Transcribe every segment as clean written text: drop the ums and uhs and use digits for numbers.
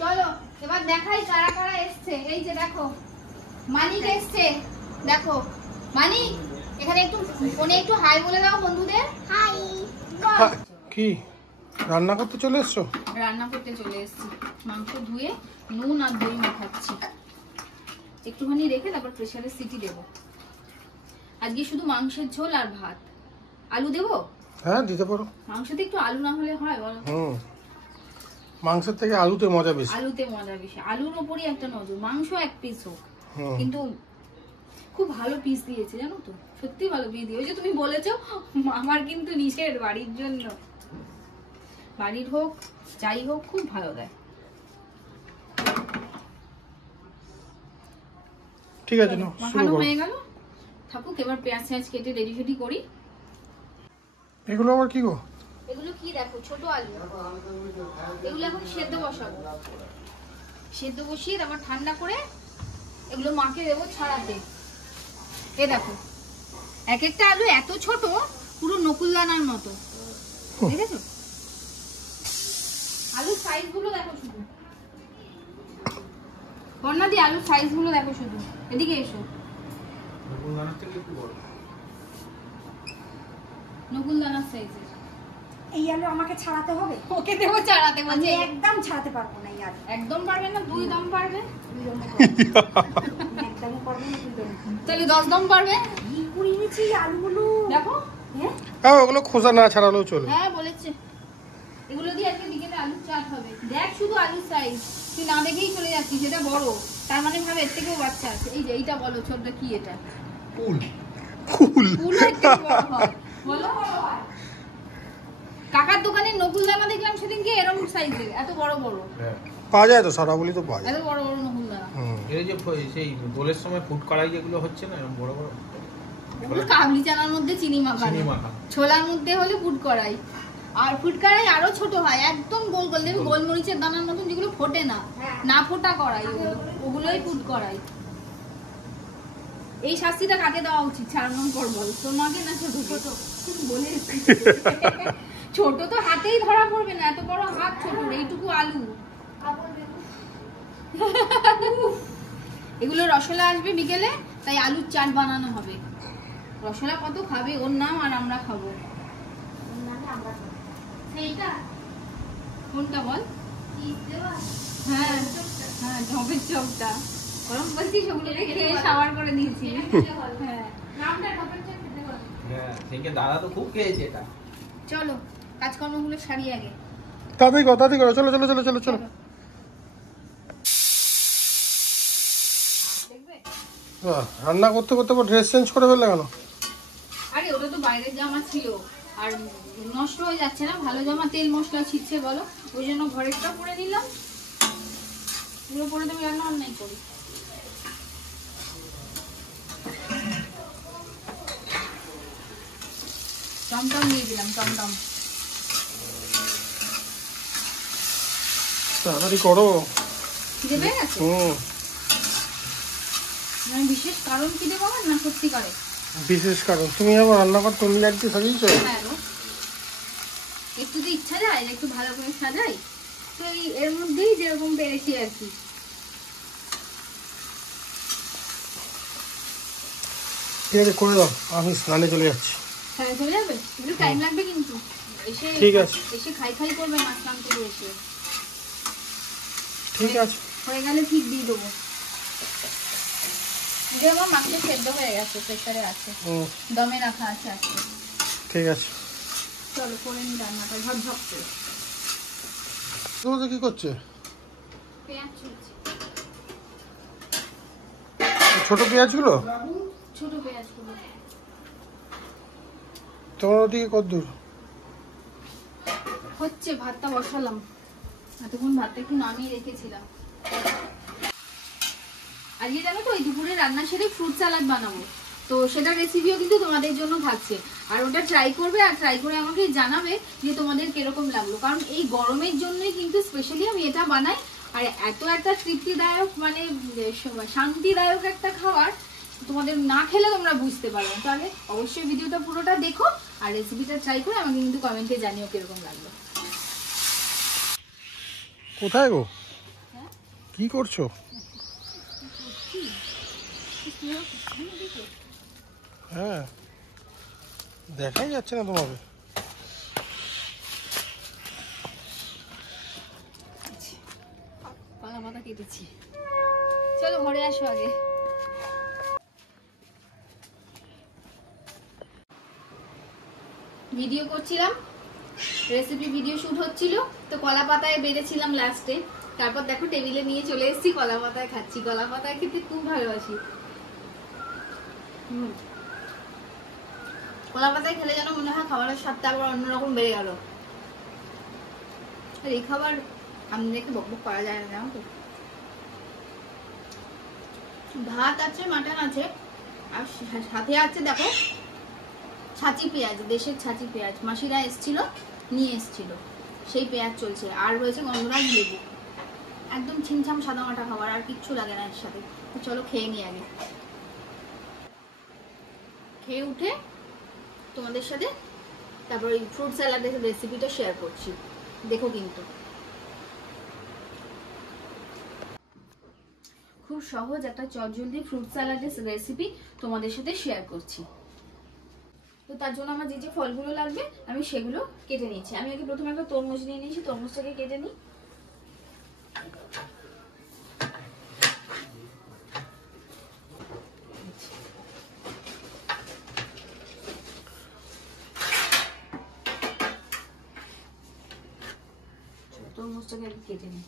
চলো এবার দেখাই কারা কারা এসছে। এই যে দেখো মানিক এসছে, দেখো মানিক এখানে একটু ফোনে একটু হাই বলে দাও বন্ধুদের। হাই। কি রান্না করতে চলে এসছো? রান্না করতে চলে এসেছি, মাংস ধুয়ে নুন আর দই মাখাচ্ছি, একটুখানি রেখে তারপর প্রেসারে সিটি দেব। আজকে শুধু মাংসের ঝোল আর ভাত। আলু দেবো? হ্যাঁ দিতে পারো। মাংসতে একটু আলু না হলে হয় বলো? মাংসের থেকে আলুতে মজা বেশি। আলুতে মজা বেশি, আলুর ওপরই একটা নজর। মাংস এক পিস হোক, কিন্তু খুব ভালো পিস দিয়েছে জানো তো, সত্যি ভালো পিস দিয়ে। ওই যে তুমি বলেছো আমার কিন্তু নিষেধ বাড়ির জন্য, বাড়ির হোক যাই হোক খুব ভালো দেয়। ঠিক আছে না, মাখানো হয়ে গেল, থাকুক। এবার পেঁয়াজ পেঁয়াজ কেটে রেডি ফেডি করি। এগুলো আবার কি গো? এগুলো কি দেখো, ছোট আলু, এগুলো এখন সেদ্ধ বসাবো। সেদ্ধ বসিয়ে তারপর ঠান্ডা করে এগুলো মাকে দেবো ছাড়াতে। এ দেখো এক একটা আলু এত ছোট, পুরো নকুলদানার মতো, দেখেছো? আলুর সাইজ গুলো দেখো শুধু, বন্যাদি আলুর সাইজ গুলো দেখো শুধু। এদিকে এসো, নকুলদানার সাইজের এই আলু আমাকে ছাড়াতে হবে? ওকে দেবো ছাড়াতে, আমি একদম ছাড়াতে পারবো না। এই আলু একদম পারবে না? 2 দম পারবে? একদমই পারবো না, 2 দম। তাহলে 10 দম পারবে? কি করে এনেছি আলুগুলো দেখো। হ্যাঁ ওগুলো খোসা না ছাড়ালেও চলে। হ্যাঁ বলেছে, এগুলো দিয়ে আজকে বিকেলে আলুর চাট হবে। দেখ শুধু আলুর সাইজ, তুই না দেখেই চলে যাচ্ছিস। এটা বড়, তার মানে ভাবে এর থেকেও বাচ্চা আছে। এই যে এইটা বলো ছোটটা কি? এটা ফুল। ফুল ফুল এর থেকে বড় হয় বলো? কাকার দোকানে নকুলদানা দেখলাম সেদিনকে, এরকম সাইজের, এত বড় বড় পাওয়া যায় তো, সারা বলি তো পাওয়া যায়। এত বড় বড় নকুলদানা। এই যে সেই দোলের সময় ফুড কড়াই যেগুলো হচ্ছে না এরকম বড় বড়, ওগুলো কাবলি চানার মধ্যে চিনি মাখানো, ছোলার মধ্যে হলে ফুড কড়াই। আর ফুড কড়াই আরো ছোট হয়, একদম গোল গোল, দেখবি গোলমরিচের দানার মতন, যেগুলো ফোটে না, না ফোটা কড়াই, ওগুলোই ফুড কড়াই। এই শাস্তিটা কাকে দেওয়া উচিত 4 নম্বর বল? তোমাকে না ছোট? ছোট বলে ছোট তো হাতেই ধরা পড়বে না, এত বড় হাত ছোট, এইটুকু আলু। এগুলো রসলা আসবে বিকেলে, তাই আলুর চাট বানানো হবে। রসলা কত খাবে, ওর নাম আর আমরা খাবো। সেইটা কোনটা বল? হ্যাঁ হ্যাঁ, ঢপের চপটা গরম বলছিস, ওগুলোকে খেয়ে সাবার করে দিয়েছি। হ্যাঁ নামটা ঢপের চপ খেতে বল। হ্যাঁ থেকে দাদা তো খুব খেয়েছে এটা। চলো কাজকর্মগুলো সারি আগে, তাড়াতাড়ি করো তাড়াতাড়ি করো, চলো চলো চলো চলো চলো। রান্না করতে করতে ড্রেস চেঞ্জ করে ফেললে কেন? আরে ওটা তো বাইরের জামা ছিল, আর নষ্ট হয়ে যাচ্ছে না, ভালো জামা তেল মশলা ছিটছে বলো, ওই জন্য ঘরেরটা পরে নিলাম। পুরো পরে তুমি রান্না অন্যায় করি। টমটম দিয়ে দিলাম, টমটম। তাড়াতাড়ি করো। খিদে পেয়ে গেছে? মানে বিশেষ কারণ খিদে পাবেন না সত্যিকারে? বিশেষ কারণ তুমি আবার রান্নাঘর তুমি একদিন সাজিয়েছো। হ্যাঁ একটু তো ইচ্ছা যায় একটু ভালো করে সাজাই, তো এর মধ্যেই যেরকম পেরেছি আর কি। ঠিক আছে করে দাও, আমি স্নানে চলে যাচ্ছি। হ্যাঁ চলে যাবে, একটু টাইম লাগবে কিন্তু। এসে ঠিক আছে, এসে খাই খাই করবে না, স্নান করে এসে। ঠিক আছে হয়ে গেলে ঠিক দিয়ে দেবো। আমার মাছটা সেদ্ধ হয়ে গেছে, প্রেসারে আছে, দমে রাখা আছে আজকে। ঠিক আছে চলো করে নি রান্নাটা ঝপঝপ করে। তো কি করছে? পেঁয়াজ ছুলছি, ছোট পেঁয়াজগুলো, ছোট পেঁয়াজগুলো। তোমার ওদিকে কতদূর হচ্ছে? ভাতটা বসালাম, এতক্ষণ ভাতটা একটু নামিয়ে রেখেছিলাম। আজকে জানো তো ওই দুপুরে রান্না সেরে ফ্রুট স্যালাড বানাবো, তো সেটার রেসিপিও কিন্তু তোমাদের জন্য থাকছে। আর ওটা ট্রাই করবে, আর ট্রাই করে আমাকে জানাবে যে তোমাদের কিরকম লাগলো। কারণ এই গরমের জন্যই কিন্তু স্পেশালি আমি এটা বানাই। আর এত একটা তৃপ্তিদায়ক, মানে শান্তিদায়ক একটা খাবার, তোমাদের না খেলে তোমরা বুঝতে পারবে। তাহলে অবশ্যই ভিডিওটা পুরোটা দেখো, আর রেসিপিটা ট্রাই করে আমাকে কিন্তু কমেন্টে জানিও কিরকম লাগলো। কোথায় গো? হ্যাঁ? কি করছো? হ্যাঁ, দেখাই যাচ্ছে না তোমাকে। কলা পাতা কেটেছি, চলো ঘরে আসো আগে। ভিডিও করছিলাম, রেসিপি ভিডিও শুট হচ্ছিল, তো কলা পাতায় বেড়েছিলাম লাস্টে। তারপর দেখো টেবিলে নিয়ে চলে এসেছি, কলা পাতায় খাচ্ছি। কলা পাতায় খেতে খুব ভালোবাসি। কলা পাতায় খেলে যেন মনে হয় খাবারের স্বাদটা আবার অন্যরকম বেড়ে গেল। আর এই খাবার আমি দেখে বকবক করা যায় না, জানো তো। ভাত আছে, মাটন আছে, আর সাথে আছে দেখো ছাঁচি পেঁয়াজ, দেশের ছাঁচি পেঁয়াজ। মাসিরা এসেছিল, নিয়ে এসেছিল, সেই পেঁয়াজ চলছে। আর রয়েছে গন্ধরাজ লেবু। একদম ছিমছাম সাদা মাটা খাবার, আর কিচ্ছু লাগে না এর সাথে। তো চলো খেয়ে নিই আগে। খেয়ে উঠে তোমাদের সাথে তারপর এই ফ্রুট স্যালাডের রেসিপিটা শেয়ার করছি, দেখো কিন্তু। খুব সহজ একটা চটজলদি ফ্রুট স্যালাডের রেসিপি তোমাদের সাথে শেয়ার করছি। তো তার জন্য আমার যে যে ফলগুলো লাগবে আমি সেগুলো কেটে নিয়েছি। আমি আগে প্রথমে একটা তরমুজ নিয়ে নিয়েছি, তরমুজটাকে কেটে নিই। তরমুজটাকে আগে কেটে নিই।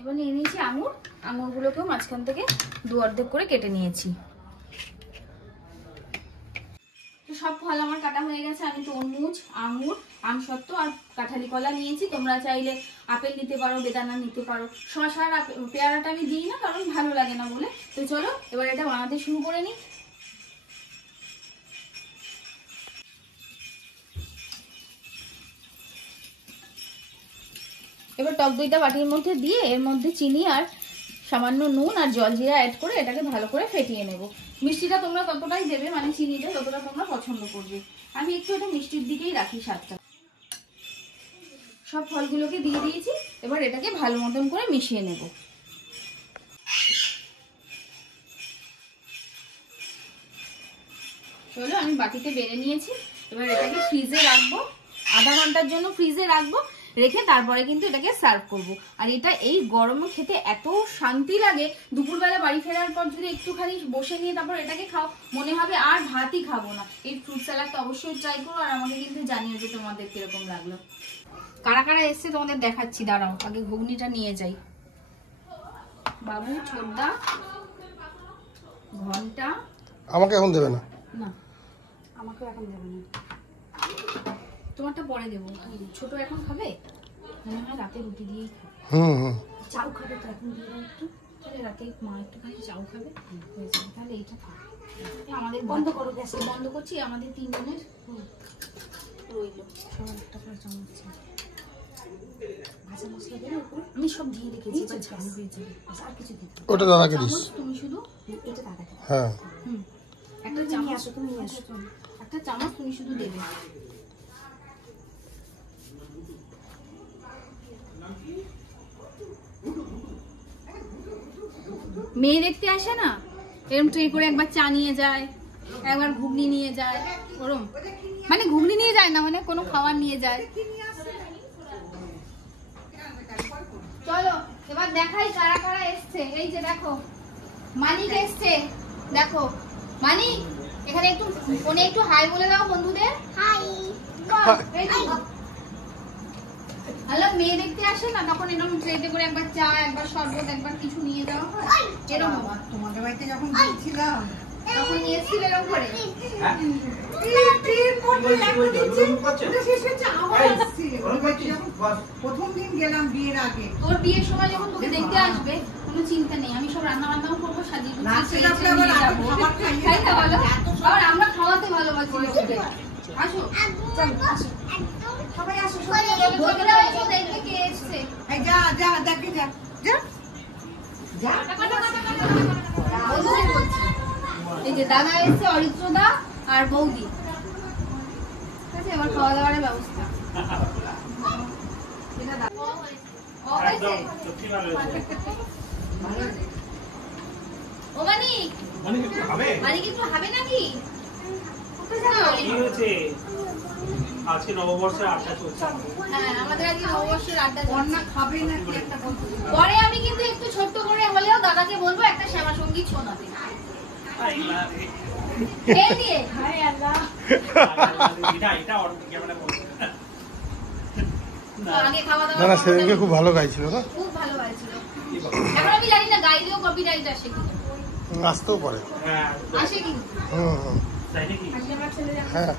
এবার নিয়ে নিয়েছি আঙুর। আঙুরগুলোকেও মাঝখান থেকে দু অর্ধেক করে কেটে নিয়েছি। তো সব ফল আমার কাটা হয়ে গেছে। আমি তরমুজ, আঙুর, আমসত্ত্ব আর কাঁঠালি কলা নিয়েছি। তোমরা চাইলে আপেল নিতে পারো, বেদানা নিতে পারো। শসা আর পেয়ারাটা আমি দিই না, কারণ ভালো লাগে না বলে। তো চলো এবার এটা বানাতে শুরু করে নিই। এবার টক দইটা বাটির মধ্যে দিয়ে এর মধ্যে চিনি আর সামান্য নুন আর জল জিরা অ্যাড করে এটাকে ভালো করে ফেটিয়ে নেব। মিষ্টিটা তোমরা ততটাই দেবে, মানে চিনিটা যতটা তোমরা পছন্দ করবে। আমি একটু এটা মিষ্টির দিকেই রাখি স্বাদটা। সব ফলগুলোকে দিয়ে দিয়েছি, এবার এটাকে ভালো মতন করে মিশিয়ে নেব। চলো আমি বাটিতে বেড়ে নিয়েছি। এবার এটাকে ফ্রিজে রাখবো, আধা ঘন্টার জন্য ফ্রিজে রাখবো। রেখে তারপরে কিন্তু এটাকে সার্ভ করব। আর এটা এই গরমে খেতে এত শান্তি লাগে। দুপুরবেলা বাড়ি ফেরার পর যদি একটুখানি বসে নিয়ে তারপর এটাকে খাও, মনে হবে আর ভাতই খাবো না। এই ফ্রুট স্যালাডটা অবশ্যই ট্রাই করো, আর আমাকে কিন্তু জানিও যে তোমাদের কিরকম লাগলো। কারা কারা এসছে তোমাদের দেখাচ্ছি, দাঁড়াও আগে ঘুগনিটা নিয়ে যাই। বাবু, ছোটদা, ঘন্টা। আমাকে এখন দেবে না? না, আমাকে এখন দেবে না, তোমারটা পরে দেবো। ছোট এখন খাবে, মনে হয় রাতে রুটি দিয়েই খাবে। চাউ খাবে তো এখন দিয়ে দাও একটু। তাহলে রাতে মা একটুখানি চাউ খাবে, হয়ে যাবে। তাহলে এইটা খাবে। আমাদের বন্ধ করো, গ্যাস বন্ধ করছি। আমাদের তিনজনের রইল সবার একটা করে চামচ। ভাজা মশলা দেবে উপরে? আমি সব দিয়ে রেখেছি, ঝাল হয়ে যাবে। আর কিছু দিতে ওটা দাদাকে দিস। তুমি শুধু এটা দাদাকে হ্যাঁ, একটা নিয়ে চামচ, আসো, তুমি নিয়ে আসো। একটা চামচ তুমি শুধু দেবে। মেয়ে দেখতে আসে না, এরকম ট্রে করে একবার চা নিয়ে যায়, একবার ঘুগনি নিয়ে যায়, ওরম মানে ঘুগনি নিয়ে যায় না, মানে কোনো খাবার নিয়ে যায়। চলো এবার দেখাই কারা কারা এসছে। এই যে দেখো মানিক এসছে, দেখো মানিক এখানে একটু ফোনে একটু হাই বলে দাও বন্ধুদের। হাই। হ্যালো, মেয়ে দেখতে আসে না তখন এরকম ট্রেতে করে একবার চা, একবার শরবত, একবার কিছু নিয়ে যাওয়া হয়। এরকম তোমাদের বাড়িতে যখন গিয়েছিলাম তখন নিয়ে এসেছিল এরকম করে। প্রথম দিন গেলাম বিয়ের আগে। তোর বিয়ের সময় যখন তোকে দেখতে আসবে কোনো চিন্তা নেই, আমি সব রান্না বান্নাও করবো, সাজিয়ে আর আমরা খাওয়াতে ভালোবাসি লোকদের। আসো আসো সবাই আসো। দেখবে কে এসছে। যা যা দেখে যা যা যে দাদা এসছে, অরিত্রদা আর বৌদি। ঠিক আছে, এবার খাওয়া দাওয়ার ব্যবস্থা। এটা দাদা। ও হয়েছে? ও মানিক, মানিক একটু হবে নাকি? আজকে নববর্ষের আড্ডা চলছে। হ্যাঁ, আমাদের আজকে নববর্ষের আড্ডা চলছে। বন্যা খাবে নাকি একটা বলতে হবে। পরে আমি কিন্তু একটু ছোট্ট করে হলেও দাদাকে বলবো একটা শ্যামা সঙ্গীত শোনাতে। এই দিয়ে হায় আল্লাহ। তো আগে খাওয়া দাওয়া। না না, সেদিনকে খুব ভালো গাইছিল না? খুব ভালো হয়েছিল। এখন আমি জানি না গাইলেও কপিরাইট আসে কি আসতেও পারে। আসে কি। হুম। হ্যাঁ,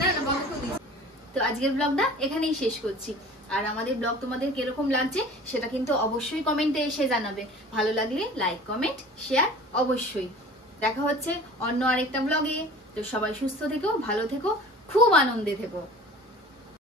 না না বন্ধ করে দিচ্ছি। তো আজকের ব্লগটা এখানেই শেষ করছি। আর আমাদের ব্লগ তোমাদের কিরকম লাগছে সেটা কিন্তু অবশ্যই কমেন্টে এসে জানাবে। ভালো লাগলে লাইক, কমেন্ট, শেয়ার অবশ্যই। দেখা হচ্ছে অন্য আরেকটা ব্লগে। তো সবাই সুস্থ থেকো, ভালো থেকো, খুব আনন্দে থেকো।